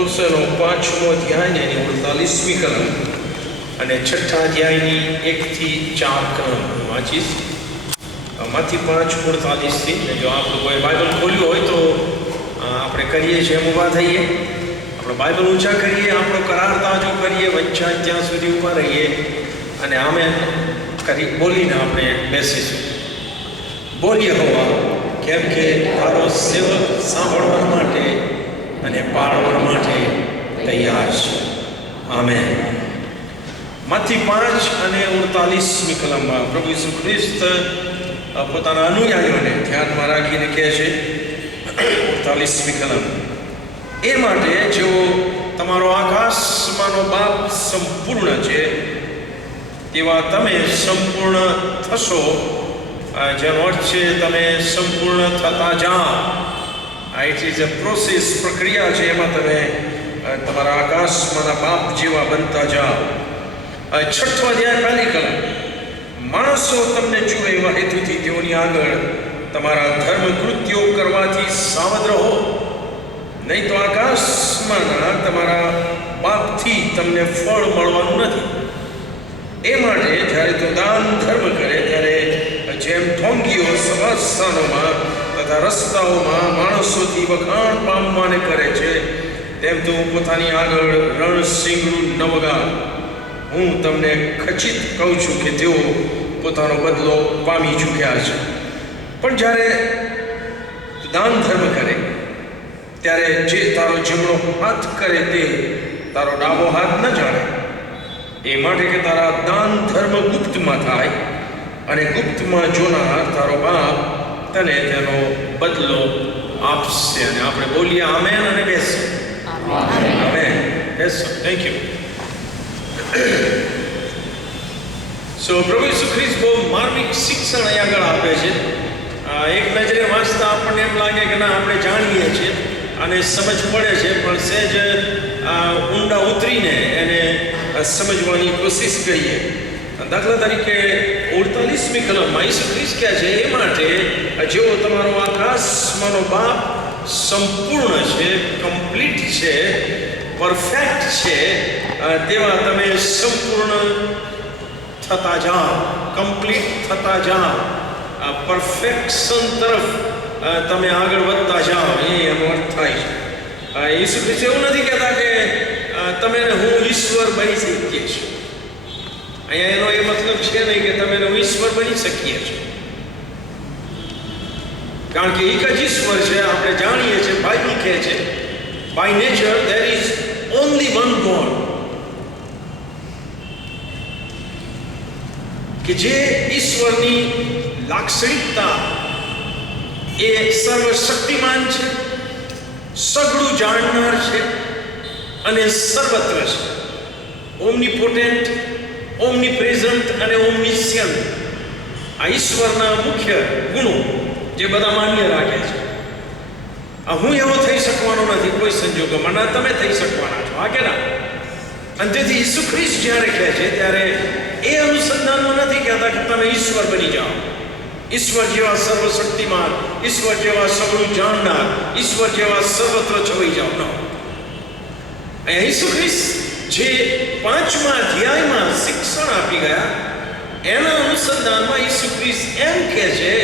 કોલોસેનો 5મો અધ્યાય ને એની 48મી કલમ અને 6ઠા અધ્યાયની 1 થી 4 કલમ વાંચીશ. માંથી 5:48 થી. જો આપ લોકોએ બાઇબલ ખોલ્યું હોય તો આપણે કરીએ છીએ એમ ઊભા થઈએ, આપણે બાઇબલ ઊંચા કરીએ, આપણો કરાર તાજો કરીએ, વંચાય ત્યાં સુધી ઊભા રહીએ અને આમે કરી બોલીને આપણે બેસીશું. બોલીએ હોવા, કેમ કે તારો સેવક સાંભળવા માટે અને પાડવા માટે તૈયાર છે. આમેન. માંથી 5 અને 48મી કલમમાં પ્રભુ ઈસુ ખ્રિસ્ત પોતાના અનુયાયીઓને ધ્યાનમાં રાખીને કહે છે, 48મી કલમ, એ માટે જેઓ તમારો આકાશમાંનો બાપ સંપૂર્ણ છે તેવા તમે સંપૂર્ણ થશો. જેનો અર્થ છે તમે સંપૂર્ણ થતા જાઓ. ઇટ ઇઝ અ પ્રોસેસ, પ્રક્રિયા છે. એમાં તમે તમારા આકાશમાંના બાપ જેવા બનતા જાઓ. 6ઠો અધ્યાય 1લી કલમ, માણસો તમને જુએ એવા હેતુથી તેઓની આગળ તમારા ધર્મ કૃત્યો કરવાથી સાવધ રહો, નહીં તો આકાશમાંના તમારા બાપથી તમને ફળ મળવાનું નથી. એ માટે જ્યારે તો દાન ધર્મ કરે ત્યારે જેમ ઢોંગીઓ સભાસ્થાનોમાં તથા રસ્તાઓમાં માણસોથી વખાણ પામવાને કરે છે, તેમ તો પોતાની આગળ રણસિંગડું ન વગાડ. હું તમને ખચિત કહું છું કે તેઓ પોતાનો બદલો પામી ચૂક્યા છે. પણ જ્યારે દાન ધર્મ કરે ત્યારે જે તારો જમણો હાથ કરે તે તારો ડાબો હાથ ન જાણે. એ માટે કે તારા દાન ધર્મ ગુપ્તમાં થાય અને ગુપ્તમાં જોનાર તારો બાપ તને તેનો બદલો આપશે. અને આપણે બોલીએ આમેન અને બેસીએ. આમેન. બેસો. Thank you. સો પ્રભુ ઈસુ ખ્રિસ્ત બહુ માર્મિક શિક્ષણ અહીં આગળ આપે છે. એક નજરે વાંચતા આપણને એમ લાગે કે ના આપણે જાણીએ છીએ અને સમજ પડે છે, પણ સહેજ ઊંડા ઉતરીને એને સમજવાની કોશિશ કરીએ. દાખલા તરીકે 48મી કલમમાં ઈસુ ખ્રિસ્ત કહે છે, એ માટે જેઓ તમારો આકાશમાંનો બાપ સંપૂર્ણ છે, કમ્પ્લીટ છે, પરફેક્ટ છે, તેવા તમે સંપૂર્ણ થતા જાઓ, કમ્પ્લીટ થતા જાઓ, પરફેક્શન તરફ તમે આગળ વધતા જાઓ. એનો અર્થ થાય છે. ઈસુ ખ્રિસ્ત એવું નથી કહેતા કે તમે હું ઈશ્વર બની શકીએ છીએ. અહીંયા એનો એ મતલબ છે નહીં કે તમે હું ઈશ્વર બની શકીએ છીએ, કારણ કે એક જ ઈશ્વર છે. આપણે જાણીએ છીએ, બાઇબલ કહે છે, by nature there is only one God, કે જે ઈશ્વરની લાક્ષણિકતા એ સર્વશક્તિમાન છે, સઘળું જાણનાર છે અને સર્વત્ર છે. ઓમનીપોટેન્ટ, ઓમનીપ્રેઝન્ટ અને ઓમનિશિયન્ટ આ ઈશ્વરના મુખ્ય ગુણો જે બધા માન્ય રાખે છે. હું એવો થઈ શકવાનો નથી કોઈ સંજોગોમાં, ના તમે થઈ શકવાના છો. હા કે ના? અને તેથી ઈસુ ખ્રિસ્ત જ્યારે કહે છે ત્યારે એ અનુસંધાનમાં નથી કહેતા કે તમે ઈશ્વર બની જાઓ, ઈશ્વર જેવા સર્વશક્તિમાન, ઈશ્વર જેવા સઘળું જાણનાર, ઈશ્વર જેવા સર્વત્ર છવાઈ જાઓ. ન, અહીંયા ઈસુ ખ્રિસ્ત જે 5મા અધ્યાયમાં શિક્ષણ આપી ગયા એના અનુસંધાનમાં ઈસુ ખ્રિસ્ત એમ કહે છે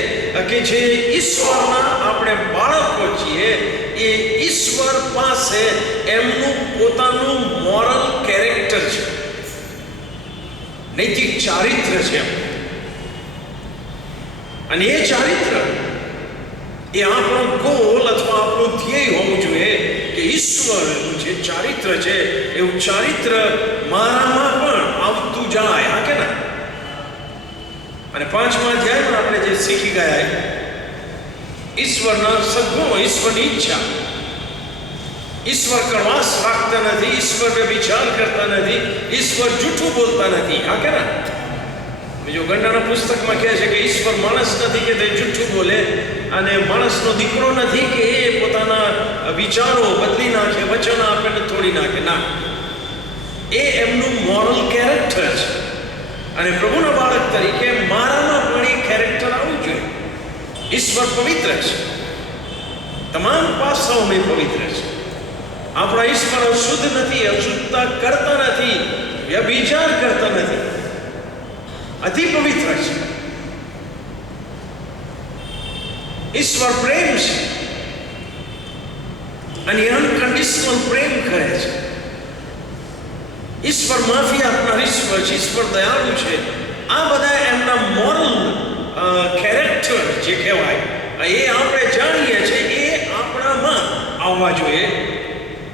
કે જે ઈશ્વરના આપણે બાળકો છીએ, એ ઈશ્વર પાસે એમનું પોતાનું મોરલ કેરેક્ટર છે, નૈતિક ચારિત્ર છે. અને એ ચારિત્ર એ આપણો ગોલ અથવા આપણું ધ્યેય હોવું જોઈએ કે ઈશ્વરનું જે ચારિત્ર છે એવું ચારિત્ર મારામાં પણ આવતું જાય. હા કે ના? અને 5મા અધ્યાયમાં આપણે જે શીખી ગયા, ઈશ્વરના સદગુણો, ઈશ્વરની ઈચ્છા. ઈશ્વર કડવાશ રાખતા નથી, ઈશ્વર વિચાર કરતા નથી, ઈશ્વર જૂઠું બોલતા નથી. હા કે ના? બીજો ગંડાના પુસ્તકમાં કહે છે કે ઈશ્વર માણસ નથી કે તે જૂઠું બોલે, અને માણસનો દીકરો નથી કે એ પોતાના વિચારો બદલી નાખે, વચન આપે ને તોડી નાખે. ના, એ એમનું મોરલ કેરેક્ટર છે. અને પ્રભુના બાળક તરીકે મારામાં પણ એ કેરેક્ટર આવવું જોઈએ. ઈશ્વર પવિત્ર છે, તમામ પાસાઓમાં પવિત્ર છે. આપણા ઈશ્વર અશુદ્ધ નથી, અશુદ્ધતા કરતા નથી, વ્યભિચાર કરતા નથી, અતિ પવિત્ર છે. ઈશ્વર પ્રેમ છે અને અનકન્ડિશનલ પ્રેમ કરે છે. ઈશ્વર માફી આપનાર ઈશ્વર છે, ઈશ્વર દયાળુ છે. આ બધા એમના મોરલ કેરેક્ટર જે કહેવાય એ આપણે જાણીએ છીએ, એ આપણામાં આવવા જોઈએ.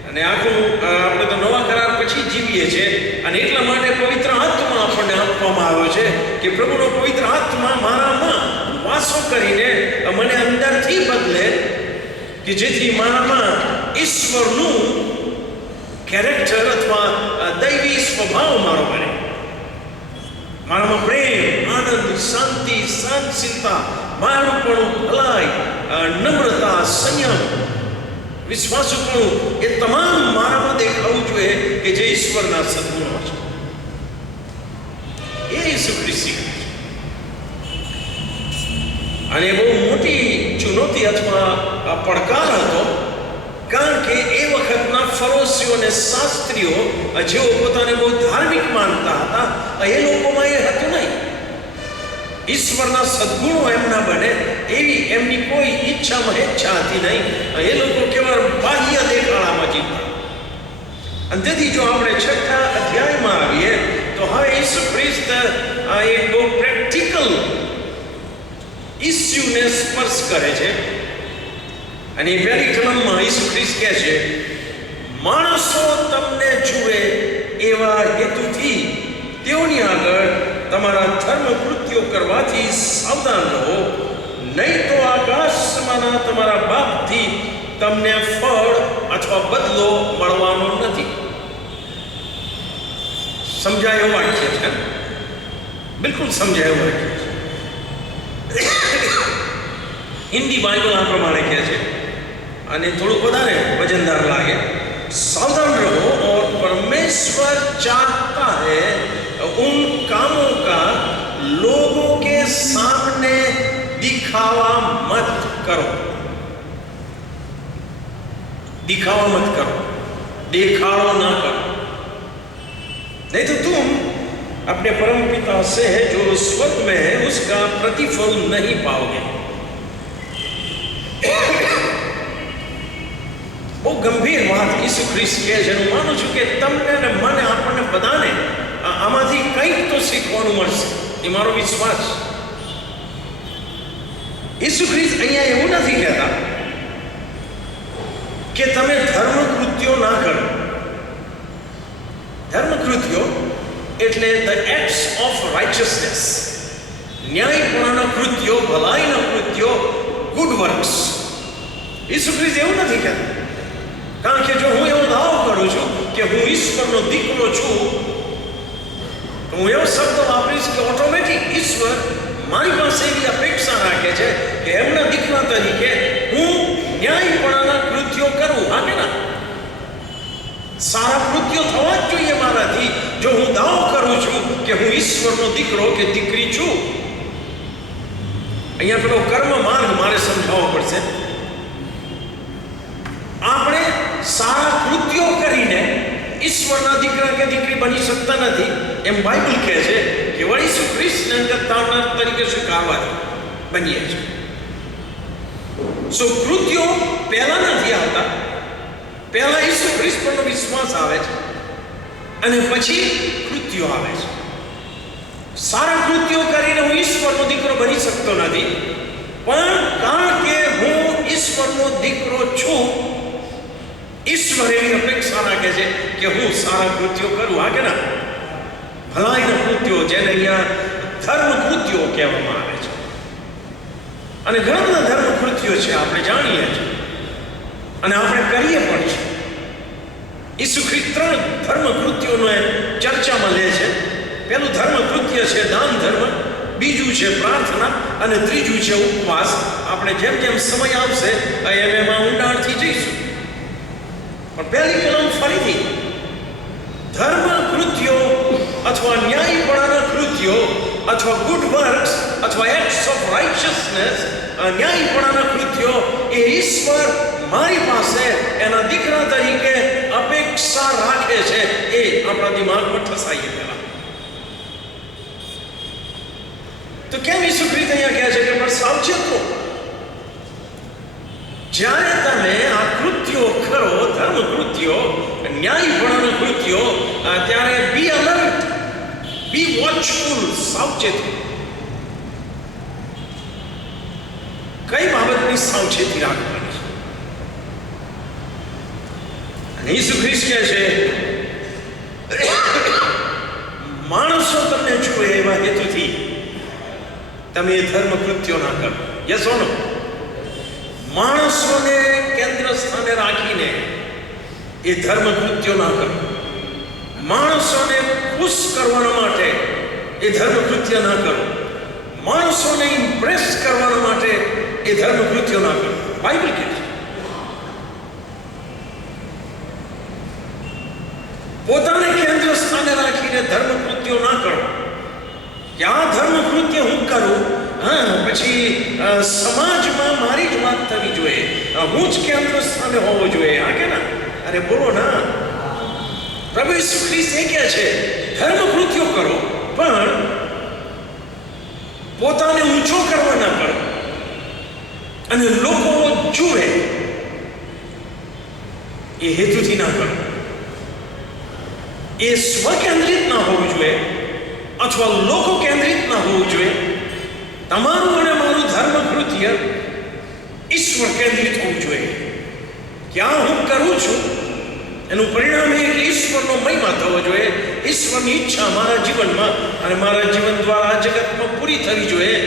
અને આખું આપણે તો નવા કરાર પછી જીવીએ છીએ અને એટલા માટે પવિત્ર આત્મા આપણને આપવામાં આવ્યો છે કે પ્રભુનો પવિત્ર આત્મા મારામાં વાસો કરીને મને અંદરથી બદલે, કે જેથી મારામાં ઈશ્વરનું કેરેક્ટર અથવા દૈવી સ્વભાવ મારો બને. મારામાં પ્રેમ, આનંદ, શાંતિ, સહનશીલતા, મારુંપણું, ભલાઈ, નમ્રતા, સંયમ, વિશ્વાસુપણું એ તમામ મારામાં દેખાવું જોઈએ કે જે ઈશ્વરના સદગુણો છે. એ ઈસુ ખ્રિસ્ત શીખવે છે. અને બહુ મોટી ચુનૌતી અથવા પડકાર હતો, કારણ કે એ વખતના ફરોશીઓ અને શાસ્ત્રીઓ જેઓ પોતાને બહુ ધાર્મિક માનતા હતા, એ લોકોમાં એ હતું નહીં. ઈશ્વરના સદગુણો એમના બને એવી એમની કોઈ ઈચ્છા મહેચ્છા હતી નહીં. એ લોકો કેવળ બાહ્ય દેખાડામાં જીવતા. અને તેથી જો આપણે 6થા અધ્યાયમાં આવીએ તો હવે ઈસુ ખ્રિસ્ત એક બહુ પ્રેક્ટિકલ ઇસ્યુને સ્પર્શ કરે છે. અને એ પહેલી કલમમાં ઈસુ ખ્રિસ્ત કહે છે, માણસો તમને જુએ એવા હેતુથી તેઓની આગળ તમારા ધર્મ કૃત્યો કરવાથી સાવધાન રહો, નહીં તો આકાશમાંના તમારા બાપથી તમને ફળ અથવા બદલો મળવાનો નથી. સમજાય એવું વાક્ય છે, બિલકુલ સમજાય એવું વાક્ય છે. હિન્દી બાઇબલ આ પ્રમાણે કહે છે અને થોડુંક વધારે વજનદાર લાગે, सावधान रहो और परमेश्वर चाहता है उन कामों का लोगों के सामने दिखावा मत करो. दिखावा मत करो, दिखावा ना करो, नहीं तो तुम अपने परम पिता से जो स्वर्ग में है उसका प्रतिफल नहीं पाओगे. બહુ ગંભીર વાત ઈસુ ખ્રિસ્ત કહે છે. હું માનું છું કે તમને ને મને, આપણને બધાને આમાંથી કંઈક તો શીખવાનું મળશે, એ મારો વિશ્વાસ. ઈસુ ખ્રિસ્ત અહીંયા એવું નથી કહેતા કે તમે ધર્મ કૃત્યો ના કરો. ધર્મ કૃત્યો એટલે ધ એક્ટ્સ ઓફ રાઇચસનેસ, ન્યાયપૂર્ણના કૃત્યો, ભલાઈના કૃત્યો, ગુડ વર્ક્સ. ઈસુ ખ્રિસ્ત એવું નથી કહેતા. કારણ કે જો હું એવો દાવો કરું છું કે હું ઈશ્વરનો દીકરો છું, તો હું એવો શબ્દ વાપરીશ કે ઓટોમેટિક ઈશ્વર મારી પાસે એવી અપેક્ષા રાખે છે કે એમના દીકરા તરીકે હું ન્યાયપણાના કૃત્યો કરું. હા કે ના? સારા કૃત્યો થવા જ જોઈએ મારાથી, જો હું દાવો કરું છું કે હું ઈશ્વરનો દીકરો કે દીકરી છું. અહીંયા પેલો કર્મ માર્ગ મારે સમજાવવો પડશે. આપણે સારા કૃત્યો કરીને ઈશ્વરના દીકરા કે દીકરી બની શકતા નથી એમ બાઇબલ કહે છે. કેવળ ઈસુ ખ્રિસ્તને અંગત તરીકે સ્વીકારવાથી બનીએ છીએ. સો કૃત્યો પહેલા નથી આવતા, પહેલા ઈસુ ખ્રિસ્ત પરનો વિશ્વાસ આવે છે અને પછી કૃત્યો આવે છે. સારા કૃત્યો કરીને હું ઈશ્વરનો દીકરો બની શકતો નથી, પણ કારણ કે હું ઈશ્વરનો દીકરો છું, ઈશ્વર એવી અપેક્ષા રાખે છે કે હું સારા કૃત્યો કરું. હા કે ના? ભલાઈના કૃત્યો, જેને અહીંયા ધર્મ કૃત્યો કહેવામાં આવે છે. અને ઘણા બધા ધર્મ કૃત્યો છે, આપણે જાણીએ છીએ અને આપણે કરીએ પણ છીએ. ઈસુ ખ્રિસ્ત 3 ધર્મ કૃત્યોને ચર્ચામાં લે છે. પહેલું ધર્મ કૃત્ય છે દાન ધર્મ, બીજું છે પ્રાર્થના અને ત્રીજું છે ઉપવાસ. આપણે જેમ જેમ સમય આવશે એમાં ઊંડાણથી જઈશું. પણ પહેલી કલમ ફરીથી ધર્મ કૃત્યો અથવા ન્યાયપણાના કૃત્યો અથવા ગુડ વર્ક્સ અથવા એક્ટ્સ ઓફ રાઇચસનેસ, ન્યાયપણાના કૃત્યો એ ઈશ્વર મારી પાસે એના દીકરા તરીકે અપેક્ષા રાખે છે, એ આપણા દિમાગમાં ઠસાઈએ પહેલા. તો કેમ ઈસુ ખ્રિસ્ત અહીંયા કહે છે કે પણ સાવચેત રહો. જ્યારે તમે આ કૃત્યો કરો, ધર્મ કૃત્યો, ન્યાયપણાના કૃત્યો, ત્યારે બી અલર્ટ, બી વોચફુલ, સાવચેત. કઈ બાબતની સાવચેતી રાખવાની છે? અને ઈસુ ખ્રિસ્ત કહે છે માણસો તમને જુએ એવા હેતુથી તમે એ ધર્મ કૃત્યો ના કરો. યસ ઓર નો? માણસોને કેન્દ્ર સ્થાને રાખીને એ ધર્મ કૃત્યો ના કરો. માણસોને ખુશ કરવા માટે એ ધર્મ કૃત્ય ના કરો. માણસોને ઇમ્પ્રેસ કરવા માટે એ ધર્મ કૃત્યો ના કરો. બાઇબલ કહે છે પોતાને કેન્દ્ર સ્થાને રાખીને ધર્મ કૃત્યો ના કરો. કે આ ધર્મ કૃત્ય હું કરું, પછી સમાજમાં મારી જ વાત થવી જોઈએ, હું જ કેન્દ્ર સ્થાને હોવો જોઈએ. હા કે ના? અરે બોલો ના. પ્રભુ ઈસુ ખ્રિસ્ત એ કહે છે ધર્મ કૃત્યો કરો, પણ પોતાને ઊંચો કરવા ના કરો અને લોકો જુએ એ હેતુથી ના કરો. એ સ્વકેન્દ્રિત ના હોવું જોઈએ અથવા લોકો કેન્દ્રિત ના હોવું જોઈએ. તમારું અને મારું ધર્મ કૃત્ય ઈશ્વર કેન્દ્રિત હોવું જોઈએ. ક્યાં હું કરું છું એનું પરિણામ એ કે ઈશ્વરનો મહિમા થવો જોઈએ. ઈશ્વરની ઈચ્છા મારા જીવનમાં અને મારા જીવન દ્વારા આ જગતમાં પૂરી થવી જોઈએ.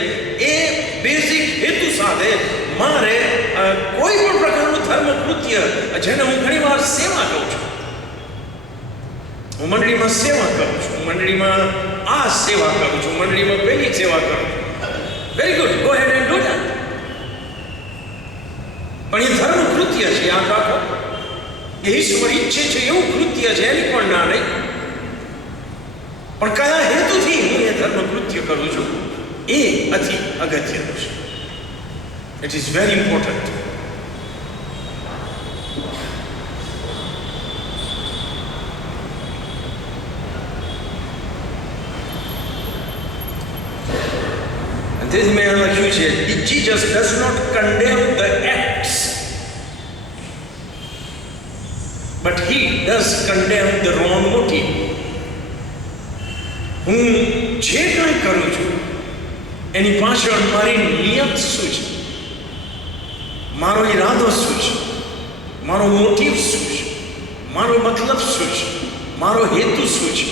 એ બેઝિક હેતુ સાથે મારે કોઈ પણ પ્રકારનું ધર્મ કૃત્ય, જેને હું ઘણીવાર સેવા કહું છું, હું મંડળીમાં સેવા કરું છું, મંડળીમાં આ સેવા કરું છું, મંડળીમાં પેલી સેવા કરું છું. Very good, go ahead and do that. પણ એ ધર્મ કૃત્ય છે. યાદ રાખો, એ ઈશ્વર ઈચ્છે છે એવું કૃત્ય છે, એની પણ ના નહીં. પણ કયા હેતુથી હું એ ધર્મ કૃત્ય કરું છું એ અતિ અગત્યનું છે. It is very important. This may have accused. Jesus does not condemn the acts, but he does condemn the wrong motive. હું જે કંઈ કરું છું એની પાછળ મારી નિયત શું છે, મારો ઈરાદો શું છે, મારો મોટિવ શું છે, મારો મતલબ શું છે, મારો હેતુ શું છે,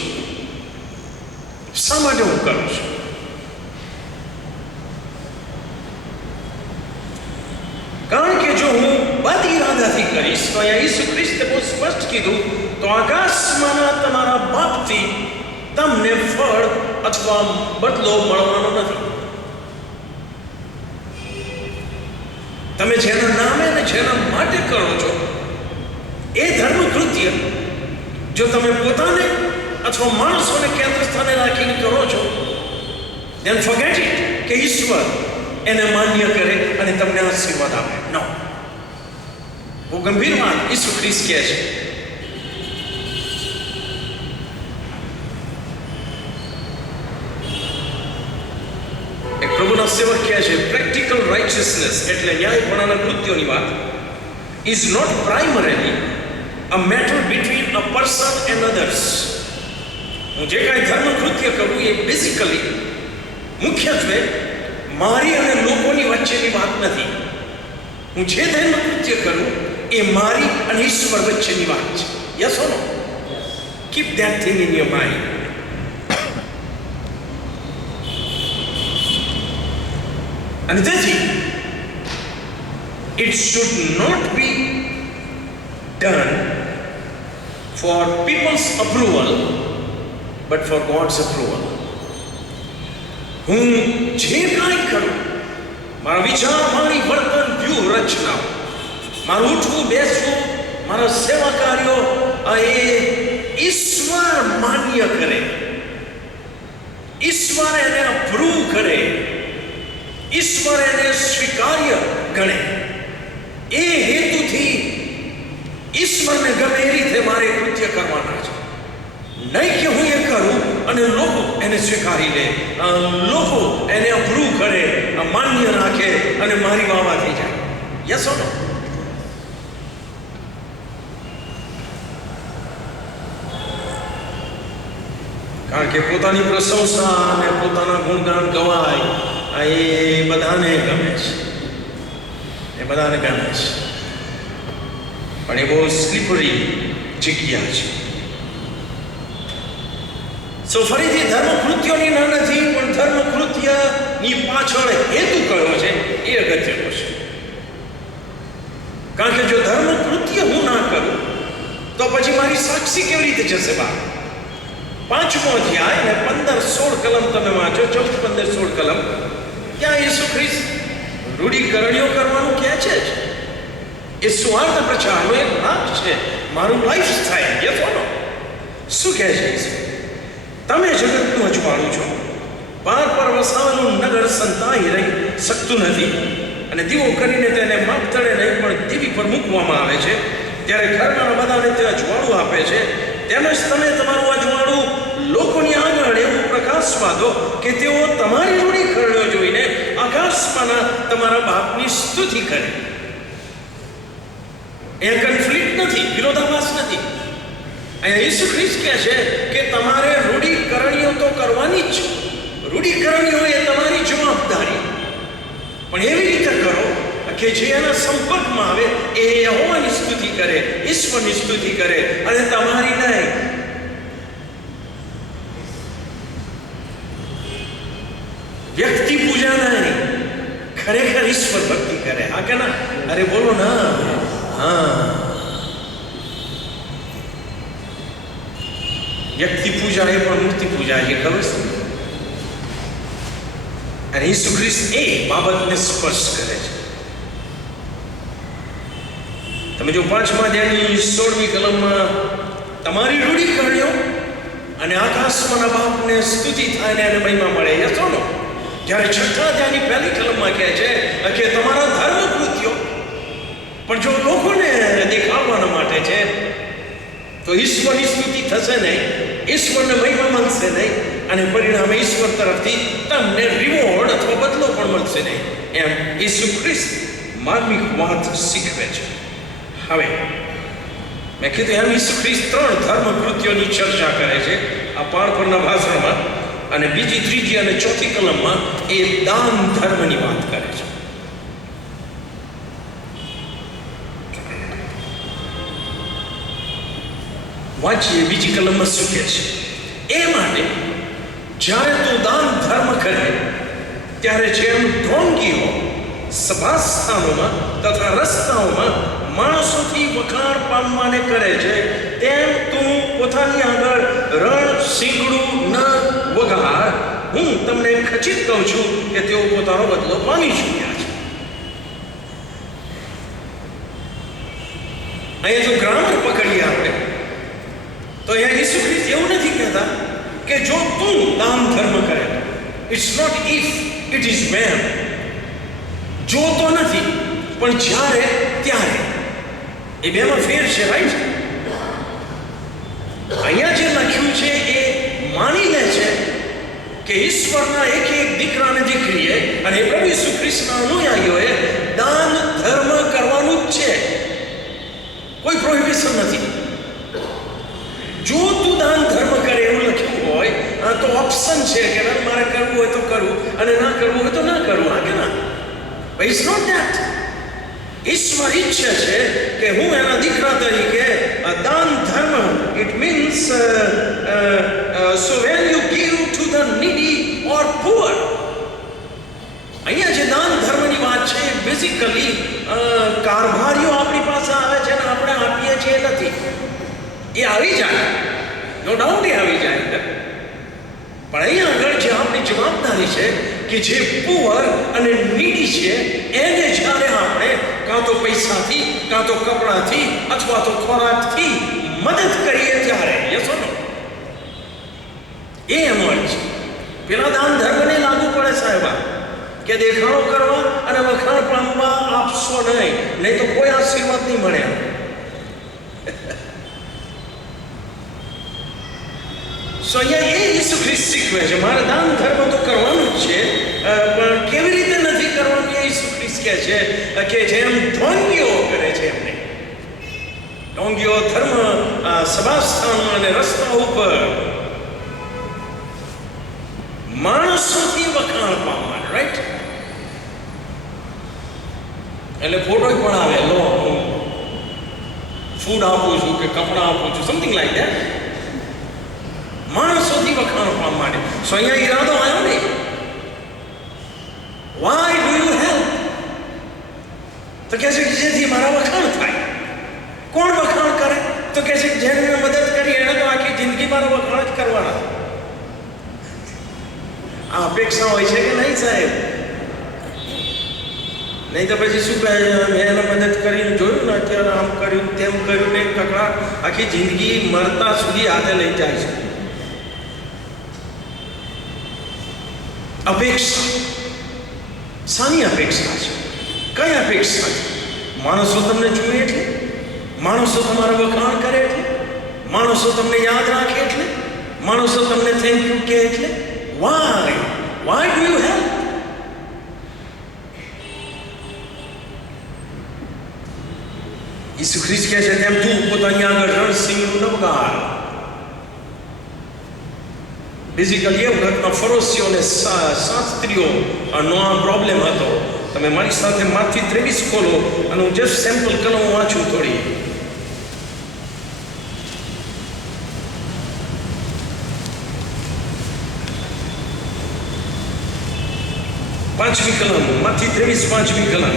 શા માટે હું કરું છું. કારણ કે જો હું બદ ઈરાદાથી કરીશ તો અહીંયા ઈસુ ખ્રિસ્તે બહુ સ્પષ્ટ કીધું, તો આકાશમાંના તમારા બાપથી તમને ફળ અથવા બદલો મળવાનો નથી. તમે જેના નામે અને જેના માટે કરો છો એ ધર્મ કૃત્ય જો તમે પોતાને અથવા માણસોને કેન્દ્ર સ્થાને રાખીને કરો છો, then forget it કે ઈશ્વર એને માન્ય કરે અને તમને આશીર્વાદ આપે. નો, બહુ ગંભીર વાત ઈસુ ખ્રિસ્ત કહે છે. એક પ્રભુના સેવક કહે છે પ્રેક્ટિકલ રાઇચિયસનેસ એટલે ન્યાયપણાના કૃત્યોની વાત is not primarily a matter between a person and others. હું જે કાંઈ ધર્મ કૃત્ય કરું એ બેઝિકલી મુખ્યત્વે મારી અને લોકોની વચ્ચેની વાત નથી. હું જે ધર્મ કૃત્ય કરું એ મારી અને ઈશ્વર વચ્ચેની વાત છે. Yes or no? Keep that thing in your mind. અને તેથી it should not be done for people's approval but for God's approval. હું જે કાંઈ કરું, મારા વિચાર, વાણી, વર્તન, વ્યૂહ રચના, મારું ઉઠવું બેસવું, મારા સેવા કાર્યો, એ ઈશ્વર માન્ય કરે, ઈશ્વર એને અપ્રૂવ કરે, ઈશ્વર એને સ્વીકાર્ય ગણે, એ હેતુથી ઈશ્વરને ગમે એ રીતે મારે કૃત્ય કરવાના છે. નહીં કે હું એ કરું અને લોકો એને સ્વીકારી લે, લોકો એને અપ્રૂવ કરે, માન્ય રાખે અને મારી વાવા થઈ જાય. યસ ઓર નો? કારણ કે પોતાની પ્રશંસા અને પોતાના ગુણગાન ગવાય એ બધાને ગમે છે, એ બધાને ગમે છે, પણ એ બહુ સ્લીપરી જગ્યા છે. સો ફરીથી ધર્મ કૃત્યોની ના નથી, પણ ધર્મ કૃત્યની પાછળ હેતુ કયો છે એ અગત્યનો છે. કારણ કે જો ધર્મ કૃત્ય હું ના કરું તો પછી મારી સાક્ષી કેવી રીતે જશે બહાર? 5મો અધ્યાય અને 15-16 કલમ તમે વાંચો, 14-15-16 કલમ. ત્યાં ઈસુ ખ્રિસ્ત રૂઢિકરણીઓ કરવાનું કહે છે જ. એ સુવાર્તા પ્રચારનો એક ભાગ છે, મારું લાઈફ સ્ટાઈલ. યસ ઓર નો? શું કહે છે ઈસુ? તમે જગતનું અજવાળું છો. પાર પર વસાવેલું નગર સંતાઈ રહી શકતું નથી, અને દીવો કરીને તેને માપતળે નહીં પણ દીવી પર મૂકવામાં આવે છે, ત્યારે ઘરમાં બધાને તે અજવાળું આપે છે. તેમજ તમે તમારું અજવાળું લોકોની આગળ એવું પ્રકાશવા દો કે તેઓ તમારી રૂઢિકરણીઓ જોઈને આકાશમાંના તમારા બાપની સ્તુતિ કરે. એ કન્ફ્લિક્ટ નથી, વિરોધાભાસ નથી. અહીંયા ઈસુ ખ્રિસ્ત કહે છે કે તમારે રૂઢિકરણીઓ તો કરવાની જ છે. રૂઢિકરણીઓ એ તમારી જવાબદારી, પણ એવી રીતે કરો કે જે એના સંપર્કમાં આવે એ યહોવાની સ્તુતિ કરે, ઈશ્વરની સ્તુતિ કરે, અને તમારી નહીં. વ્યક્તિ પૂજા નહીં, ખરેખર ઈશ્વર ભક્તિ કરે. હા કે ના? અરે બોલો ના. હા, વ્યક્તિ પૂજા એ પણ મૂર્તિ પૂજા છે, ખબર છે? અને ઈસુ ખ્રિસ્ત એ બાબતને સ્પર્શ કરે છે. તમે જો 5મા અધ્યાયની 16મી કલમમાં તમારી રૂઢિકરણીઓ અને આકાશમાંના બાપને સ્તુતિ થાય ને એને મહિમા મળે. યસ ઓર નો? જ્યારે 6મા અધ્યાયની 1લી કલમમાં કહે છે કે તમારા ધર્મ કૃત્યો પણ જો લોકોને દેખાડવાના માટે છે તો ઈશ્વરની સ્તુતિ થશે નહીં, ઈશ્વરને મહિમા મળશે નહીં, અને પરિણામે ઈશ્વર તરફથી તમને રિવોર્ડ અથવા બદલો પણ મળશે નહીં. એમ ઈસુ ખ્રિસ્ત માર્મિક વાત શીખવે છે. હવે મેં કીધું એમ ઈસુ ખ્રિસ્ત 3 ધર્મ કૃત્યોની ચર્ચા કરે છે આ પાળ પરના ભાષણમાં, અને બીજી, ત્રીજી અને ચોથી કલમમાં એ દાન ધર્મની વાત કરે છે. વાંચીએ બીજી કલમમાં શું કહે છે. એ માટે જ્યારે તું દાન ધર્મ કરે ત્યારે જેમ ઢોંગીઓ સભા સ્થાનોમાં તથા રસ્તાઓમાં માણસોથી વખાણ પામવાને કરે છે, તેમ તું પોતાની આગળ રણ શીંગડું ન વગાડ. હું તમને ખચિત કહું છું કે તેઓ પોતાનો બદલો પામી ચૂક્યા છે. અહીંયા જો ગ્રામર પકડીએ આપણે તો અહીંયા ઈસુ ખ્રિસ્ત એવું નથી કહેતા કે જો તું દાન ધર્મ કરે. It's not if, it is when. જો તો નથી, પણ જ્યારે ત્યારે. એ બેમાં ફેર છે, રાઈટ? અહીંયા જે લખ્યું છે એ માની લે છે કે ઈશ્વરના એક દીકરા અને દીકરીએ અને પ્રભુ ઈસુ ખ્રિસ્તના અનુયાયીઓએ દાન ધર્મ કરવાનું જ છે. કોઈ પ્રોહિબિશન નથી. જો તું દાન ધર્મ કરે એવું લખ્યું હોય તો ઓપ્શન છે કે મારે કરવું હોય તો કરું અને ના કરવું હોય તો ના કરું. હા કે ના? But it's not that. ઈશ્વર ઈચ્છે છે કે હું એના દીકરા તરીકે દાન ધર્મ, it means so when you give to the needy or poor. અહીંયા જે દાન ધર્મની વાત છે બેઝિકલી કારભારીઓ આપણી પાસે આવે છે અને આપણે આપીએ છીએ નથી. એ આવી જાય, નો ડાઉટ એ આવી જાય, પણ અહીંયા આગળ જે આપણી જવાબદારી છે કે જે પુઅર અને નીડી છે એને જ્યારે આપણે કાં તો પૈસાથી, કાં તો કપડાથી અથવા તો ખોરાકથી મદદ કરીએ ત્યારે. યસ ઓર નો? એ એનો અર્થ છે. પેલા દાન ધર્મને લાગુ પડે સાહેબ કે દેખાડો કરવા અને વખાણ પામવા આપશો નહીં તો કોઈ આશીર્વાદ નહીં મળે. સો અહીંયા એ ઈસુ ખ્રિસ્ત શીખવે છે, મારે દાન ધર્મ તો કરવાનું જ છે, પણ કેવી રીતે નથી કરવાનું એ ઈસુ ખ્રિસ્ત કહે છે કે જેમ ઢોંગીઓ કરે છે એમને. ઢોંગીઓ ધર્મ સભાસ્થાનો અને રસ્તા ઉપર માણસોથી વખાણ પામવાનું, રાઈટ? એટલે ફોટો પણ આવે, લો હું ફૂડ આપું છું કે કપડાં આપું છું, સમથિંગ લાઈક દેટ. માણસોથી વખાણ પામવા માટે. સો અહીંયા ઈરાદો આવ્યો ને, વાય ડુ યુ હેલ્પ? તો કહે છે કે જેથી મારા વખાણ થાય. કોણ વખાણ કરે? તો કહે છે કે જેને મદદ કરી એને તો આખી જિંદગી મારા વખાણ જ કરવાના. આ અપેક્ષા હોય છે કે નહીં સાહેબ? નહીં તો પછી શું કહે, મેં એને મદદ કરીને જોયું ને, અત્યારે આમ કર્યું તેમ કર્યું ને, કકડા આખી જિંદગી મરતા સુધી હાથે લઈ જાય છે. અપેક્ષા શાની અપેક્ષા છે? કઈ અપેક્ષા છે? માણસો તમને જુએ એટલે? માણસો તમારા વખાણ કરે એટલે? માણસો તમને યાદ રાખે એટલે? માણસો તમને થેન્ક યુ કહે એટલે? Why do you help? Isu Khrist કહે છે તેમ તું પોતાની આગળ રણસિંગનું ન વગાડ. બેઝિકલી એ વખતના ફરોશીઓ અને શાસ્ત્રીઓ નો આ પ્રોબ્લેમ હતો. તમે મારી સાથે માથી 23 ખોલો અને હું જસ્ટ સેમ્પલ કલમ વાંચું થોડી. પાંચમી કલમ, માથી 23 પાંચમી કલમ.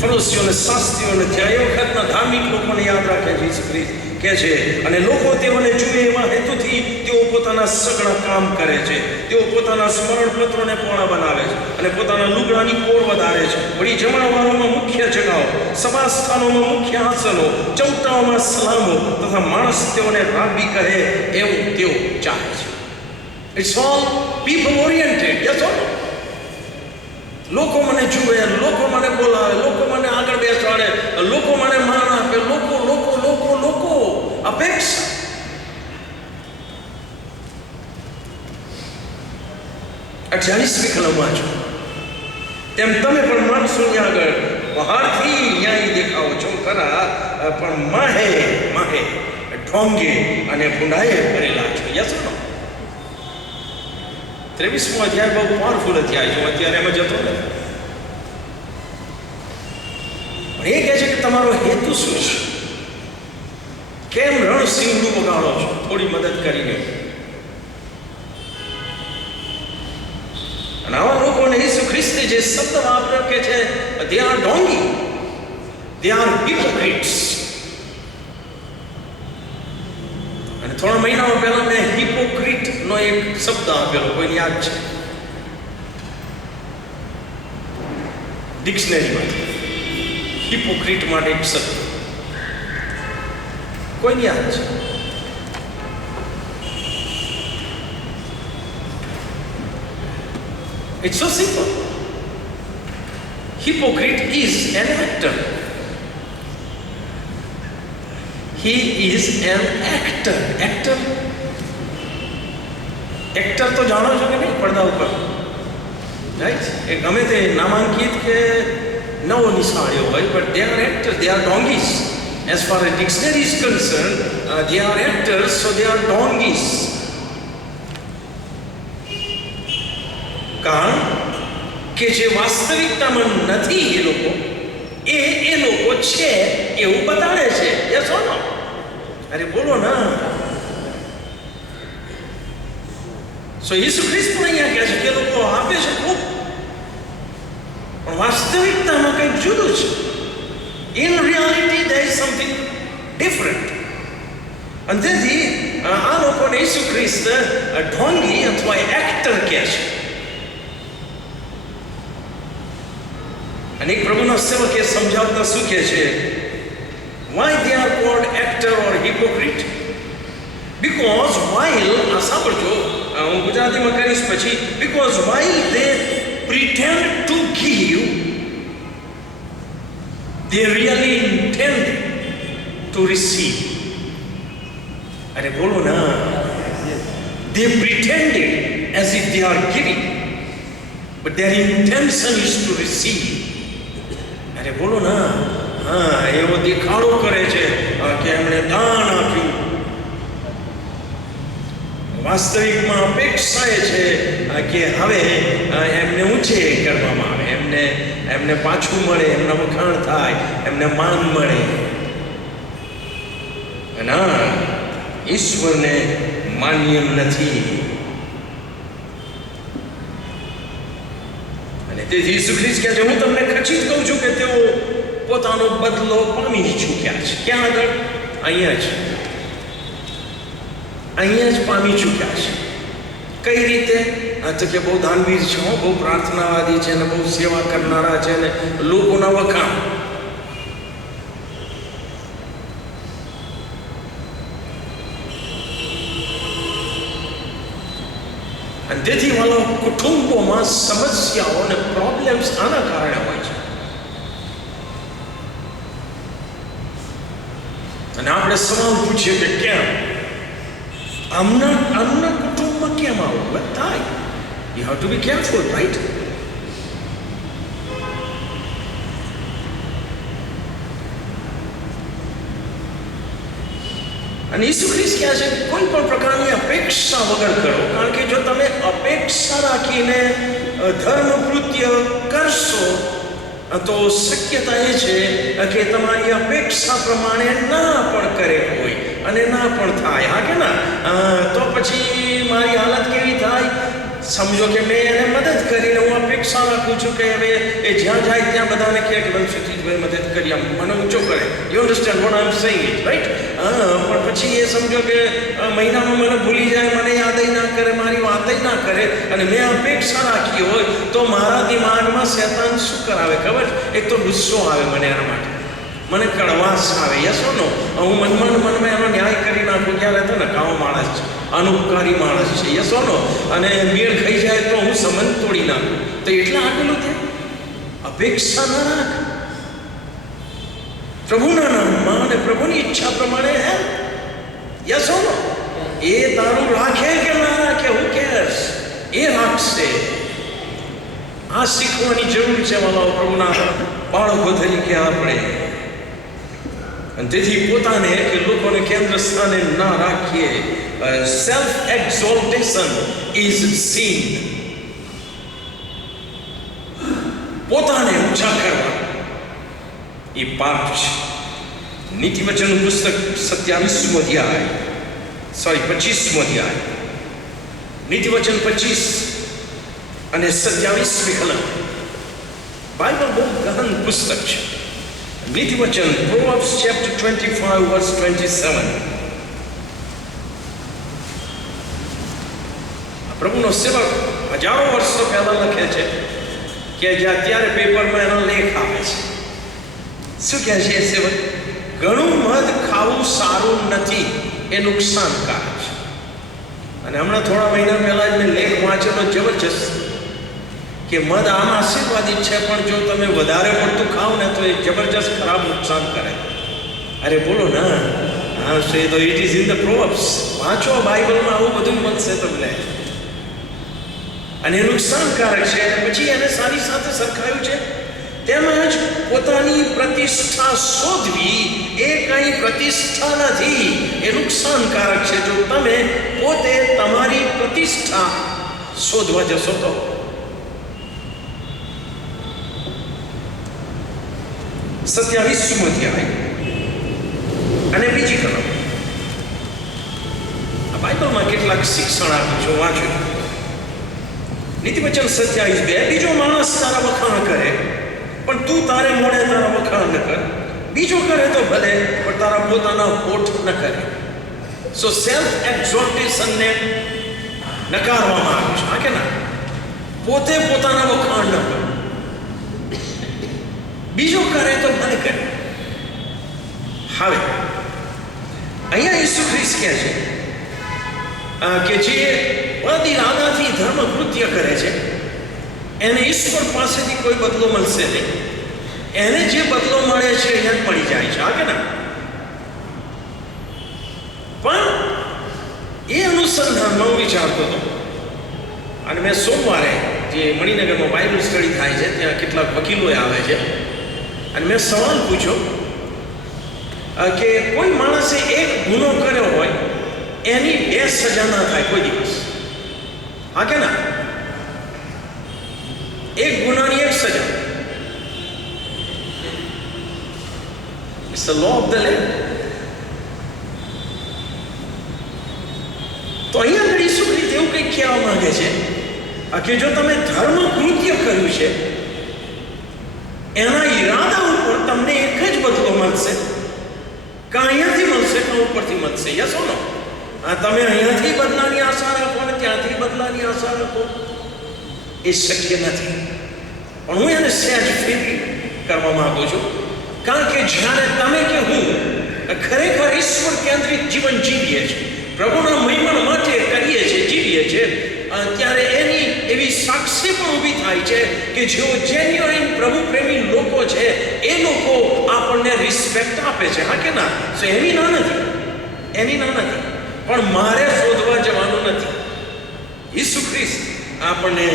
ફરોશીઓ અને શાસ્ત્રીઓને ત્યાં એ વખતના ધાર્મિક લોકોને યાદ રાખે છે ઈસુ ખ્રિસ્ત કહે છે, અને લોકો તેઓને જુએ એવા હેતુથી તેઓ પોતાના સઘળા કામ કરે છે. તેઓ પોતાના સ્મરણપત્રોને પૂર્ણ બનાવે છે અને પોતાના લુગડાની કોર વધારે છે. વળી જમણવારોમાં મુખ્ય જગાઓ, સભા સ્થાનોમાં મુખ્ય આસનો, ચૌટાઓમાં સલામો તથા માણસ તેઓને રાબી કહે એવું તેઓ ચાહે છે. It's all people oriented. Yes or no? લોકો મને જુએ, લોકો મને બોલાવે, લોકો મને આગળ બેસાડે, લોકો મને માન આપે, લોકો લોકો લોકો લોકો અપેક્ષા. અઠ્યાવીસમી કલમ વાંચો. તેમ તમે પણ માણસોની આગળ બહારથી ન્યાયી દેખાવો છો ખરા, પણ માહે માહે ઢોંગે અને ભૂંડાએ ભરેલા છો. Yes no? 23મો અધ્યાય બહુ પાવરફુલ અધ્યાય છે, અત્યારે એમાં જતો નથી. પણ એ કહે છે કે તમારો હેતુ શું છે? કેમ રણસિંગડું વગાડો છો થોડી મદદ કરીને? અને આવા લોકોને ઈસુ ખ્રિસ્તે જે શબ્દ વાપર્યો કે છે, they are donkey, they are hypocrites. અને થોડા મહિનાઓ પહેલા મેં હિપોક્રીટ નો એક શબ્દ આપેલો, કોઈને યાદ છે? ડિક્શનરીમાં હિપોક્રીટ માટે એક શબ્દ કોઈને યાદ છે? It's so simple. Hypocrite is an actor. He is an actor. Actor તો જાણો છો કે નહીં? પડદા ઉપર, રાઈટ? એ ગમે તે નામાંકિત કે નવો નિશાળ્યો હોય, but they are actors, they are donkeys. As far as dictionary is concerned, they are actors, so they are donkeys. કારણ કે જે વાસ્તવિકતામાં નથી એ લોકો, એ લોકો છે એવું બતાડે છે. યસ ઓર નો? અરે બોલો ના. સો ઈસુ ખ્રિસ્ત પણ અહીંયા કહે છે કે લોકો આપે છે ખૂબ, પણ વાસ્તવિકતામાં કંઈક જુદું છે. In reality there is something different. અને તેથી આ લોકોને ઈસુ ખ્રિસ્ત ઢોંગી અથવા એક્ટર કહે છે. અને એક પ્રભુના સેવકે સમજાવતા શું કહે છે? Why they are called actor or hypocrite? Because while, સાંભળજો, હું ગુજરાતીમાં કરીશ પછી, because while they pretend to give, they really intend to receive. अरे बोलो ना, they pretended as if they are giving, but their intention is to receive. अरे बोलो ना, हाँ एवो देखाड़ो करे छे कि एमणे दान आप्युं, वास्तविकમાં અપેક્ષા એ છે કે હવે એમને ઊંચે કરવામાં આવે, એમને પાછું મળે, એમના વખાણ થાય, એમને માન મળે. ના, ઈશ્વરને માન્ય નથી. અને તેથી ઈસુ ખ્રિસ્ત કહે છે, હું તમને ખચિત કહું છું કે તેઓ પોતાનો બદલો પામી ચૂક્યા છે. ક્યાં આગળ? અહીંયા જ પામી ચૂક્યા છે. કઈ રીતે? તો કે બહુ દાનવીર છે, બહુ પ્રાર્થનાવાદી છે ને બહુ સેવા કરનારા છે ને લોકોના વખાણ. અને તેથી વાળો કુટુંબોમાં સમસ્યાઓ અને પ્રોબ્લેમ્સ આના કારણે હોય છે. અને આપણે સવાલ પૂછીએ કે કેમ આમના કુટુંબમાં કેમ આવું થાય? You have to be careful, right? અને ઈસુ ખ્રિસ્ત કહે છે કોઈ પણ પ્રકારની અપેક્ષા વગર કરો, કારણ કે જો તમે અપેક્ષા રાખીને ધર્મ કૃત્ય કરશો તો શક્યતા એ છે કે તમારી અપેક્ષા પ્રમાણે ના પણ કરે કોઈ અને ના પણ થાય. હા કે ના? તો પછી મારી હાલત કેવી થાય? સમજો કે મેં એને મદદ કરીને હું અપેક્ષા રાખું છું કે હવે એ જ્યાં જાય ત્યાં બધાને કહે કે ભાઈ સુજીતભાઈ મદદ કરી, મને ઊંચો કરે. You understand what I am saying it, right? પણ પછી એ સમજો કે મહિનામાં મને ભૂલી જાય, મને યાદ ના કરે, મારી વાત ના કરે, અને મેં અપેક્ષા રાખી હોય તો મારા દિમાગમાં શેતાન શું કરાવે ખબર? એક તો ગુસ્સો આવે મને એના માટે, મને કડવાશ આવે. યસો નો? હું મનમાં એનો ન્યાય કરી નાખું, ક્યારે તો નકામો માણસ છે, અનુપકારી માણસ છે. યસો નો? અને મેળ ખાઈ જાય તો હું સંબંધ તોડી નાખું. તો એટલા આગળ છે અપેક્ષા ના રાખ. પ્રભુના નામમાં અને પ્રભુની ઈચ્છા પ્રમાણે હે. યસો નો? એ તારું રાખે કે ના રાખે, હુ કેર્સ? એ રાખશે. આ શીખવાની જરૂર છે વાલાઓ, પ્રભુના બાળકો તરીકે આપણે. અને તેથી પોતાને કે લોકોને કેન્દ્ર સ્થાને ના રાખીએ. Self exaltation is sin. પોતાને ઊંચા કરવા એ પાપ છે. નીતિવચનનું પુસ્તક 27મો અધ્યાય, 25મો અધ્યાય, નીતિવચન 25 અને 27મી કલમ. બાઇબલ બહુ ગહન પુસ્તક છે. નીતિવચન, Proverbs chapter 25 verse 27. પ્રભુનો સેવક હજારો વર્ષો પહેલા લખે છે કે જે અત્યારે પેપરમાં એનો લેખ આવે છે. શું કહે છે એ સેવક? ઘણું મધ ખાવું સારું નથી, એ નુકસાનકારક છે. અને હમણાં થોડા મહિના પહેલા જ મેં લેખ વાંચેલો જબરજસ્ત કે મધ આમ આશીર્વાદિત છે, પણ જો તમે વધારે પડતું ખાવ ને તો એ જબરજસ્ત ખરાબ નુકસાન કરે. અરે બોલો ના, હા સે તો ઇટ ઇઝ ઇન ધ પ્રોવર્બ્સ. વાંચો, બાઇબલમાં આવું બધું મળશે તમને. અને નુકસાનકારક છે. અને પછી એને સારી સાથે સરખાયું છે. તેમજ પોતાની પ્રતિષ્ઠા શોધવી એ કઈ પ્રતિષ્ઠા નથી, એ નુકસાનકારક છે. જો તમે પોતે તમારી પ્રતિષ્ઠા શોધવા જશો તો. 27મો અધ્યાય અને બીજી કલમ. આ બાઇબલમાં કેટલાક શિક્ષણ આપ્યું છે, વાંચો. નીતિવચન 27:2. બીજો માણસ તારા વખાણ કરે પણ તું તારે મોડે તારા વખાણ ન કર. બીજો કરે તો ભલે, પણ તારા પોતાના હોઠ ન કરે. સો સેલ્ફ એક્ઝોલ્ટેશનને નકારવામાં આવ્યું છે. હા કે ના? પોતે પોતાના વખાણ ન કરે, બીજો કરે તો ભલે કરે. હવે અહીંયા ઈસુ ખ્રિસ્ત કહે છે કે જે અદિરાદાથી ધર્મ કૃત્ય કરે છે એને ઈશ્વર પાસેથી કોઈ બદલો મળશે નહીં. એને જે બદલો મળે છે એને જ મળી જાય છે. હા કે ના? પણ એ અનુસંધાનમાં હું વિચારતો હતો, અને મેં સોમવારે જે મણિનગરમાં બાઇબલ સ્ટડી થાય છે ત્યાં કેટલાક વકીલો આવે છે, અને મેં સવાલ પૂછ્યો કે કોઈ માણસે એક ગુનો કર્યો હોય એની 2 સજા ના થાય કોઈ દિવસ? હા કે ના? એક ગુનાની 1 સજા. It's the law of the land. તો અહીંયા આગળ ઈસુ ખ્રિસ્ત એવું કંઈક કહેવા માંગે છે કે જો તમે ધર્મ કૃત્ય કર્યું છે એના ઈરાદા ઉપર તમને એક જ બદલો મળશે, કાં અહીંયાથી મળશે કાં ઉપરથી મળશે. યસ ઓ નો? તમે અહીંયાથી બદલાની આશા રાખો અને ત્યાંથી બદલાની આશા રાખો, એ શક્ય નથી. પણ હું એને સહેજ ફેરી કરવા માંગુ છું, કારણ કે જ્યારે તમે કે હું ખરેખર ઈશ્વર કેન્દ્રિત જીવન જીવીએ છીએ, પ્રભુના મહિમા માટે કરીએ છીએ, જીવીએ છીએ, ત્યારે એની એવી સાક્ષી પણ ઊભી થાય છે કે જેઓ જેન્યુઇન પ્રભુ પ્રેમી લોકો છે એ લોકો આપણને રિસ્પેક્ટ આપે છે. હા કે ના? સો એની ના નથી, પણ મારે શોધવા જવાનું નથી. ઈસુ ખ્રિસ્ત આપણને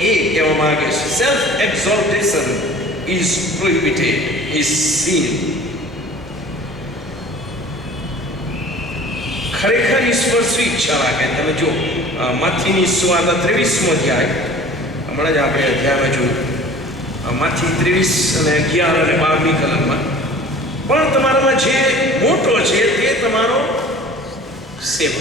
એ કહેવા માંગે છે, self exaltation is prohibited, is sin. ખરેખર ઈશ્વર શું ઈચ્છા રાખે? તમે જો માથીની સુવાર્ત 23મો અધ્યાય, હમણાં જ આપણે અધ્યાયમાં જોયું, માથી 23 અને 11 અને 12મી કલમમાં, પણ તમારામાં જે મોટો છે તે તમારો સેવક.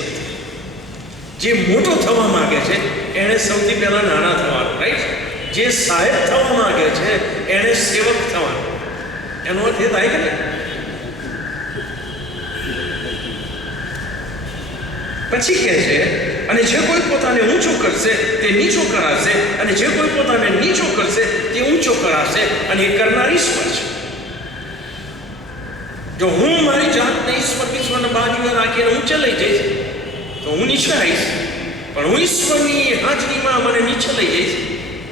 જે મોટો થવા માંગે છે એણે સૌથી પહેલા નાના થવાનું, રાઈટ? જે સાહેબ થવા માંગે છે એણે સેવક થવાનું. એનો અર્થ એ થાય કે નહીં? પછી કહે છે, અને જે કોઈ પોતાને ઊંચો કરશે તે નીચો કરાશે, અને જે કોઈ પોતાને નીચો કરશે તે ઊંચો કરાશે, અને એ કરનાર ઈશ્વર છે. જો હું મારી જાતને ઈશ્વરના બાજુએ રાખીને ઊંચે લઈ જઈશ તો હું નીચે આવીશ, પણ હું ઈશ્વરની હાજરીમાં મને નીચે લઈ જઈશ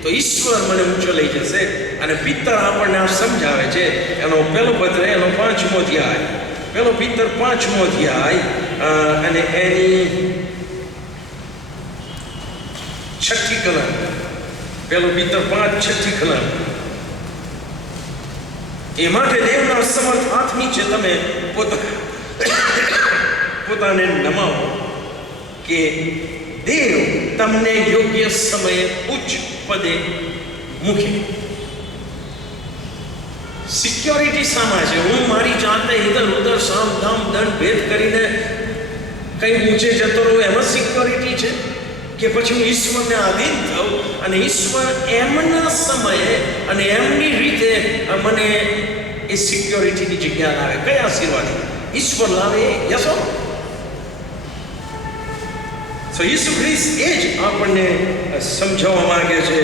તો ઈશ્વર મને ઊંચો લઈ જશે. અને પિત્તર આપણને આ સમજાવે છે, એનો પહેલો પત્ર, એનો 5મો અધ્યાય, પહેલો પિત્તર 5મો અધ્યાય અને એની 6ઠી કલમ. પહેલો પિત્તર 5 6ઠી કલમ. એ માટે દેવના સમર્થ હાથ નીચે તમે પોતાને નમાવો કે દેવ તમને યોગ્ય સમયે ઉચ્ચ પદે મૂકે. સિક્યોરિટી શામાં છે? હું મારી જાતને ઇધર ઉધર સામ દામ દંડ ભેદ કરીને કંઈ ઊંચે જતો રહું એમાં સિક્યોરિટી છે? કે પછી હું ઈશ્વરને આધીન થઉં અને ઈશ્વર એમના સમયે અને એમની રીતે મને એ સિક્યોરિટીની જગ્યા લાવે? કયા આશીર્વાદ ઈશ્વર લાવે? યસો? સો ઈસુ ખ્રિસ્ત એ જ આપણને સમજાવવા માંગે છે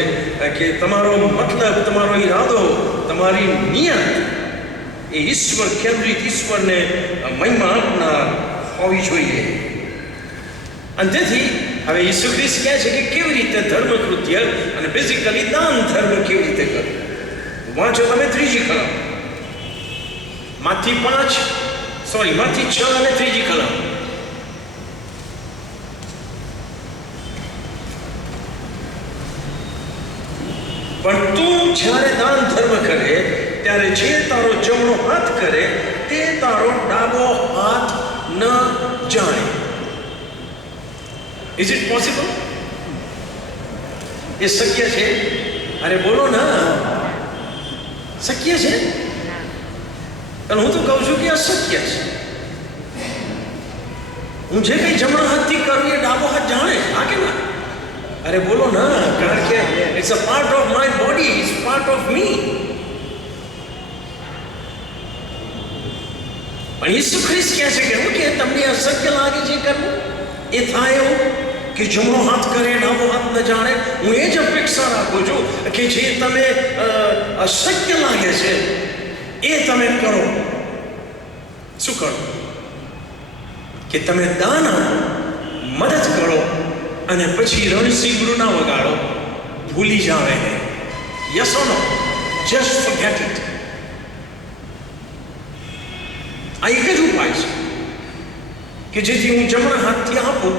કે તમારો મતલબ, તમારો ઈરાદો, તમારી નિયત એ ઈશ્વર કેન્દ્રિત, ઈશ્વરને મહિમા આપનાર હોવી જોઈએ. અને તેથી હવે ઈસુ ખ્રિસ્ત કહે છે કે કેવી રીતે ધર્મ કૃત્ય અને બેઝિકલી દાન ધર્મ કેવી રીતે કરવું. વાંચો તમે 3જી કલમ, માથી 6 અને 3જી કલમ. પણ તું જ્યારે દાન ધર્મ કરે ત્યારે જે તારો જમણો હાથ કરે તે તારો ડાબો હાથ ન જાણે. Is it possible? એ શક્ય છે? અરે બોલો ના, શક્ય છે? અને હું તો કહું છું કે અશક્ય છે. હું જે કંઈ જમણા હાથથી કરું એ ડાબો હાથ જાણે. હા કે ના? અરે બોલો ના, કારણ કે it's a part of my body, it's part of me. પણ ઈસુ ખ્રિસ્ત કહે છે કે હું કે તમને અશક્ય લાગે છે કરવું, એ થાય એવું કે જમણો હાથ કરે ડાબો હાથ ન જાણે. હું એ જ અપેક્ષા રાખું છું કે જે તમે અશક્ય લાગે છે એ તમે કરો. શું કરો? કે તમે દાન આપો, મદદ કરો, અને પછી રણસીંગડું ના વગાડો, ભૂલી જાવ એને. Yes or no? Just forget it. આ એક જ ઉપાય છે. કે જેથી હું જમણા હાથથી આપું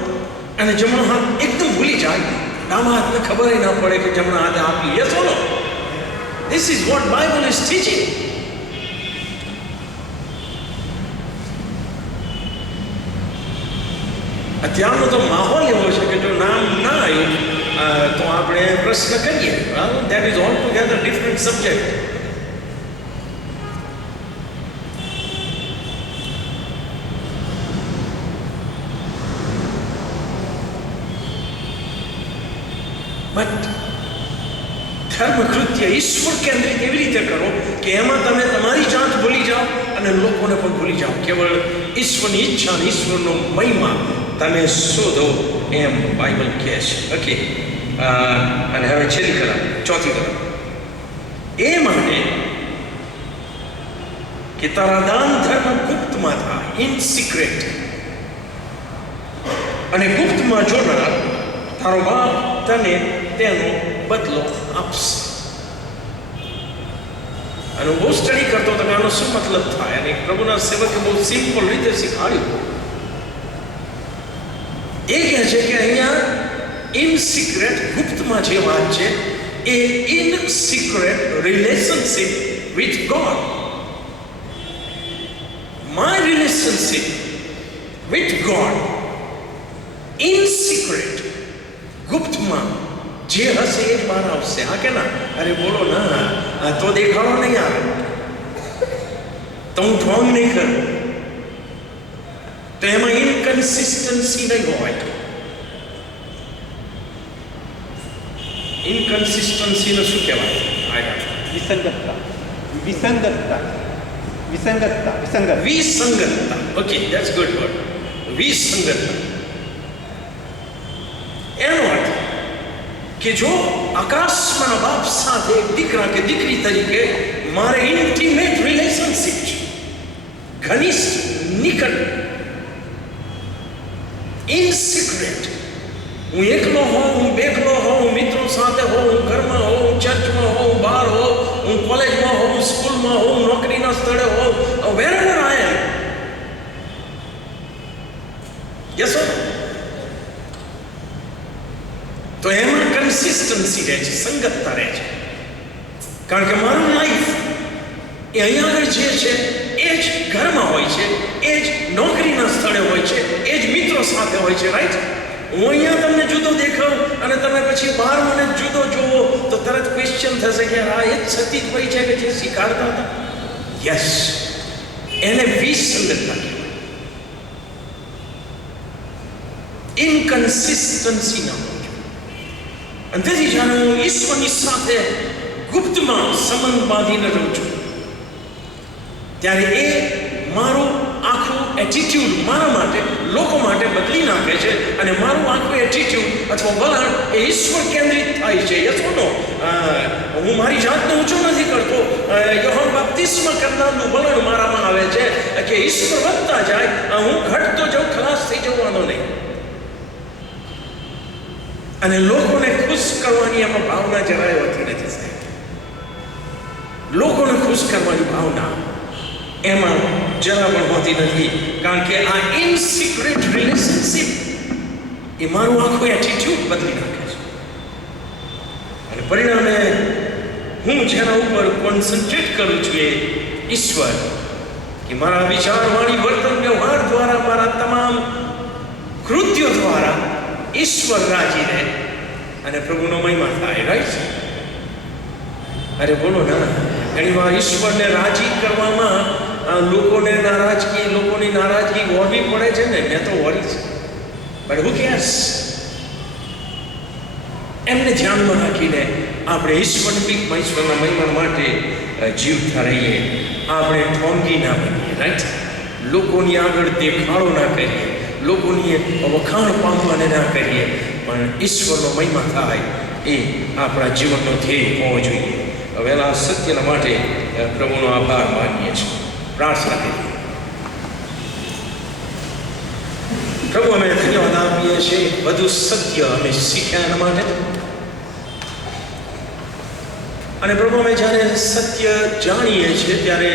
અને જમણો હાથ એકદમ ભૂલી જાય, ડાબા હાથને ખબર ના પડે કે જમણા હાથે આપી. Yes or no? This is what Bible is teaching. અત્યારનો તો માહોલ એવો છે કે જો નામ ના આવ્યું તો આપણે પ્રશ્ન કરીએ. That is altogether different subject. But ધર્મકૃત્ય ઈશ્વર કેન્દ્રિત એવી રીતે કરો કે એમાં તમે તમારી જાત ભૂલી જાઓ અને લોકોને પણ ભૂલી જાઓ. કેવળ ઈશ્વરની ઈચ્છા અને ઈશ્વરનો મહિમા તમે શોધો એમ બાઇબલ કહે છે. ઓકે, અને હવે છેલ્લી કલમ, ચોથી કલમ. એ માટે કે તારા દાન ધર્મ ગુપ્તમાં થાય, ઇન સિક્રેટ, અને ગુપ્તમાં જોનાર તારો બાપ તને તેનો બદલો આપશે. અને બહુ સ્ટડી કરતો તો આનો શું મતલબ થાય, અને પ્રભુના સેવકે બહુ સિમ્પલ રીતે શીખવાડ્યું. એ કહે છે કે અહીંયા ઇન સિક્રેટ, ગુપ્તમાં જે વાત છે એ in secret relationship with God. My relationship with God in secret, ગુપ્તમાં જે હશે એ જ બહાર આવશે. હા કે ના? અરે બોલો ના, તો દેખાડો નહીં આવે, તો હું ઢોંગ નહીં કરું, તો એમાં ઇનકન્સિસ્ટન્સી નહીં હોય. ઇનકન્સિસ્ટન્સીને શું કહેવાય? વિસંગતતા. વિસંગતતા. વિસંગતતા. વિસંગત. વિસંગતતા. Okay, that's good word. વિસંગતતા એનો અર્થ કે જો આકાશમાંના બાપ સાથે એક દીકરા કે દીકરી તરીકે મારે ઇન્ટિમેટ રિલેશનશિપ છે, ઘનિષ્ઠ, નિકટ, ઇન સિક્રેટ. હું એકલો હોઉં, હું બેકલો હોઉં, હું મિત્રો સાથે હોઉં, હું ઘરમાં હોઉં, હું ચર્ચમાં હોઉં, બહાર હોઉં, હું કોલેજમાં હોઉં, સ્કૂલમાં હોઉં, નોકરીના સ્થળે હોઉં, wherever I am. Yes sir? તો એમાં કન્સિસ્ટન્સી રહે છે, સંગતતા રહે છે. કારણ કે મારું લાઈફ એ અહીંયા આગળ જે છે એ જ ઘરમાં હોય છે, એ જ નોકરીના સ્થળે હોય છે, એ જ મિત્રો સાથે હોય છે. રાઈટ? હું અહીંયા તમને જુદો દેખાઉં અને તમે પછી બહાર મને જુદો જોવો તો તરત ક્વેશ્ચન થશે કે આ એ જ સતીજ ભાઈ છે કે જે શીખાડતા હતા. યસ, એને વિસંગતતા કહેવાય. ઇનકન્સિસ્ટન્સી ના હોય. અને તેથી જ્યારે હું ઈશ્વરની સાથે ગુપ્તમાં સંબંધ બાંધીને રહું છું ત્યારે એ મારું આખું એટીટ્યુડ મારા માટે, લોકો માટે બદલી નાખે છે, અને મારું આખું એટીટ્યુડ અથવા વલણ એ ઈશ્વર કેન્દ્રિત થાય છે. યસ ઓર નો? હું મારી જાતને ઊંચો નથી કરતો. યોહાન બાપ્તિસ્મ કરનારનું વલણ મારામાં આવે છે કે ઈશ્વર વધતા જાય, હું ઘટતો જાઉં, ખલાસ થઈ જવાનો નહીં. અને લોકોને ખુશ કરવાની એમાં ભાવના જરાય હોતી નથી સાહેબ. લોકોને ખુશ કરવાની ભાવના એમાં જરા પણ હોતી નથી. કારણ કે આ ઇન સિક્રેટ રિલેશનશિપ એ મારું આખું એટીટ્યુડ બદલી નાખે છે. અને પરિણામે હું જેના ઉપર કોન્સન્ટ્રેટ કરું છું એ ઈશ્વર, કે મારા વિચાર, વાણી, વર્તન, વ્યવહાર દ્વારા, મારા તમામ કૃત્યો દ્વારા ઈશ્વર રાજી રહે અને પ્રભુનો મહિમા થાય. રાઈટ? અરે બોલો ના, ઘણી વાર ઈશ્વરને રાજી કરવામાં લોકોની નારાજગી વળવી પડે છે ને. મેં તો વળી છે, બટ હુ કેર્સ? એમને ધ્યાનમાં રાખીને આપણે ઈશ્વરના મહિમા માટે જીવતા રહીએ. આપણે ઠોંગી ના બનીએ. રાઈટ? લોકોની આગળ દેખાડો ના કરીએ, લોકોની વખાણ પામવાને ના કરીએ, પણ ઈશ્વરનો મહિમા થાય એ આપણા જીવનનો ધ્યેય હોવો જોઈએ. વહેલા સત્યના માટે પ્રભુનો આભાર માનીએ છીએ. પ્રાર્થના કરીએ. પ્રભુ, અમે ધન્યવાદ આપીએ છીએ વધુ સત્ય અમે શીખ્યા એના માટે. અને પ્રભુ, અમે જ્યારે સત્ય જાણીએ છીએ ત્યારે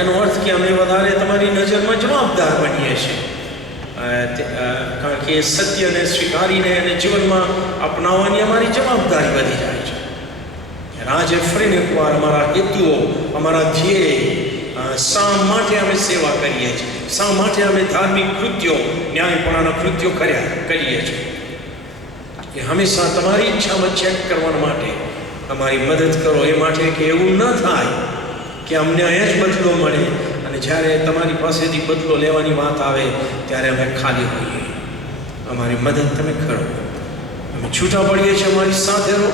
એનો અર્થ કે અમે વધારે તમારી નજરમાં જવાબદાર બનીએ છીએ. કારણ કે એ સત્યને સ્વીકારીને અને જીવનમાં અપનાવવાની અમારી જવાબદારી વધી જાય છે. આજે ફરીને એકવાર અમારા હેતુઓ, અમારા ધ્યેય, શા માટે અમે સેવા કરીએ છીએ, શા માટે અમે ધાર્મિક કૃત્યો, ન્યાયપણાના કૃત્યો કરીએ છીએ, એ હંમેશા તમારી ઈચ્છામાં ચેક કરવા માટે અમારી મદદ કરો. એ માટે કે એવું ન થાય કે અમને અહીંયા જ બદલો મળે અને જ્યારે તમારી પાસેથી બદલો લેવાની વાત આવે ત્યારે અમે ખાલી હોઈએ. અમારી મદદ તમે કરો. અમે છૂટા પડીએ છીએ, અમારી સાથે રહો.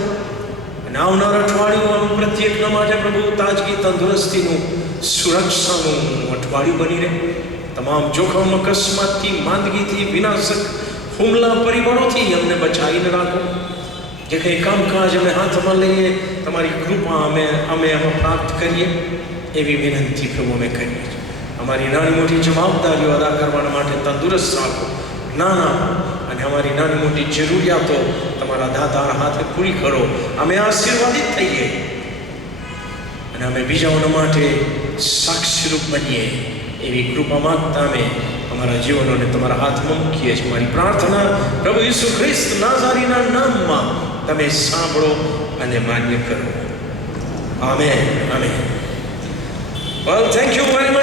અને આવનાર અઠવાડિયું પ્રત્યેકના માટે પ્રભુ તાજગી, તંદુરસ્તીનું, સુરક્ષાનું અઠવાડિયું બની રહે. તમામ જોખમ, અકસ્માતથી, માંદગીથી, વિનાશક હુમલા પરિબળોથી અમને બચાવીને રાખો. જે કંઈ કામકાજ અમે હાથમાં લઈએ તમારી કૃપા અમે પ્રાપ્ત કરીએ એવી વિનંતી પ્રભુ અમે કરીએ છીએ. અમારી નાની મોટી જવાબદારીઓ અદા કરવા માટે તંદુરસ્ત રાખો, જ્ઞાન આપો અને અમારી નાની મોટી જરૂરિયાતો તમારા દાતાર હાથે પૂરી કરો. અમે આશીર્વાદિત થઈએ અને અમે બીજાઓના માટે સાક્ષીરૂપ બનીએ એવી કૃપા માંગતા અમે અમારા જીવનોને તમારા હાથમાં મૂકીએ છીએ. મારી પ્રાર્થના પ્રભુ ઈસુ ખ્રિસ્ત નાઝારીના નામમાં તમે સાંભળો અને માન્ય કરો. Amen. Amen. Well, thank you very much.